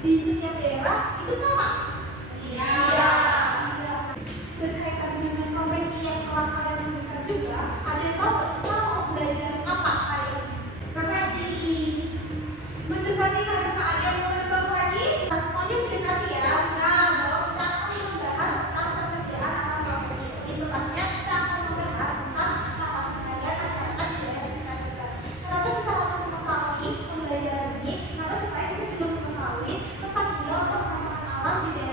di setiap daerah itu sama? Iya. Iya. Berkaitan dengan profesi yang telah kalian sebutkan juga, ada yang tahu nggak kita mau belajar apa kalian? Profesi. Mendekati kan sama ada yang mau menebak lagi? Nah, semuanya mendekati ya. Nah, bahwa kita akan membahas tentang pekerjaan atau profesi. Lebih tepatnya kita akan membahas tentang mata pencaharian masyarakat di daerah sekitar kita. Kenapa kita harus mengetahui pembelajaran ini? Karena supaya kita juga mengetahui tempat tinggal atau penampakan alam di daerah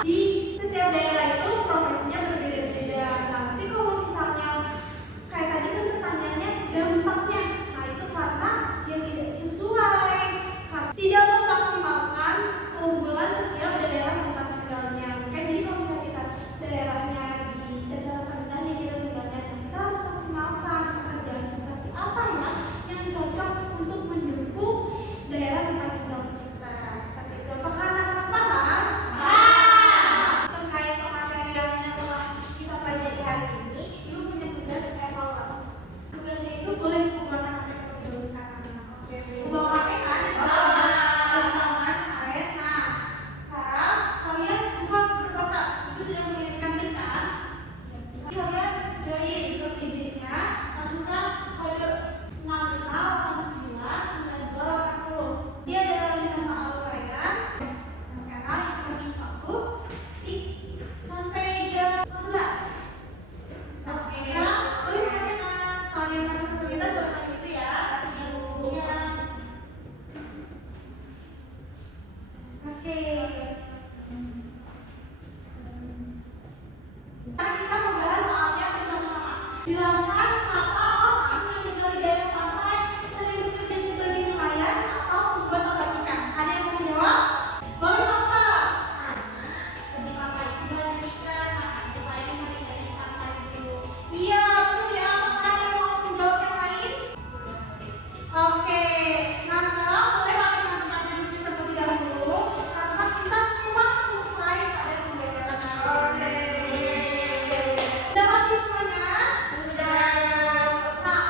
di setiap daerah itu profesinya berbeda-beda. Nah, nanti kalau misalnya kayak tadi kan pertanyaannya dampaknya, nah itu karena dia tidak sesuai, tidak memaksimalkan keunggulan setiap daerah tempat tinggalnya. Kayak jadi kalau misalnya kita daerahnya di daerah rendahnya kita tinggalnya, kita harus maksimalkan pekerjaan seperti apa ya yang cocok untuk mendukung daerah tempat tinggal kita. Seperti itu. Apakah anak-anak paham? Terkait pematerian yang telah kita pelajari hari ini, Ibu punya tugas evaluasi. Tugasnya itu boleh membawa HP dulu sekarang. Membawa HP kan? Dari tangan, kalian. Nah, sekarang kalian buka grup WhatsApp. Itu sudah mengirimkan link kan? Kalian join grup bisnisnya, masukkan kode 65899280. Dia ada 5 soal uraian. Nah, sekarang itu masih waktu sampai jam 11. Oke. Sekarang boleh ditanyakan, kalian masih kesulitan boleh tanya itu ya. Iya. Oke. Sekarang kita membahas soalnya bersama-sama. Jelaskan apa orang yang tinggal di daerah pantai sering bekerja sebagai nelayan atau membuat obat ikan. Ada yang mau menjawab? Boleh Salsa? Di pantai itu banyak ikan, makanya supaya mencari dari pantai itu. Iya, betul ya. Apakah ada yang mau menjawab yang lain? Oke. Nah, sekarang boleh kami tempat duduk kita terlebih dahulu karena kita telah selesai pada pembelajaran. Sudah habis semuanya? Sudah. Nah, apakah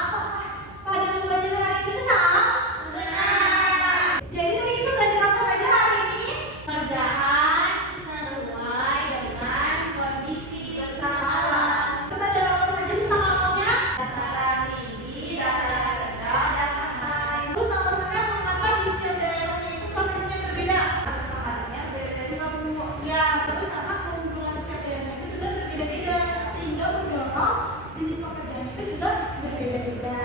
pada pembelajaran hari ini senang? Senang. Jadi tadi kita belajar apa saja hari ini? Kerjaan sesuai dengan kondisi bentang alam. Kita ada apa saja tentang alamnya? Dataran tinggi, dataran rendah, dan pantai. Terus alasannya mengapa di setiap daerahnya itu profesinya berbeda? Tantangannya beda juga, Bu. Ya, terus karena keunggulan setiap daerah itu juga berbeda-beda sehingga mendorong jenis pekerjaan itu juga berbeda-beda.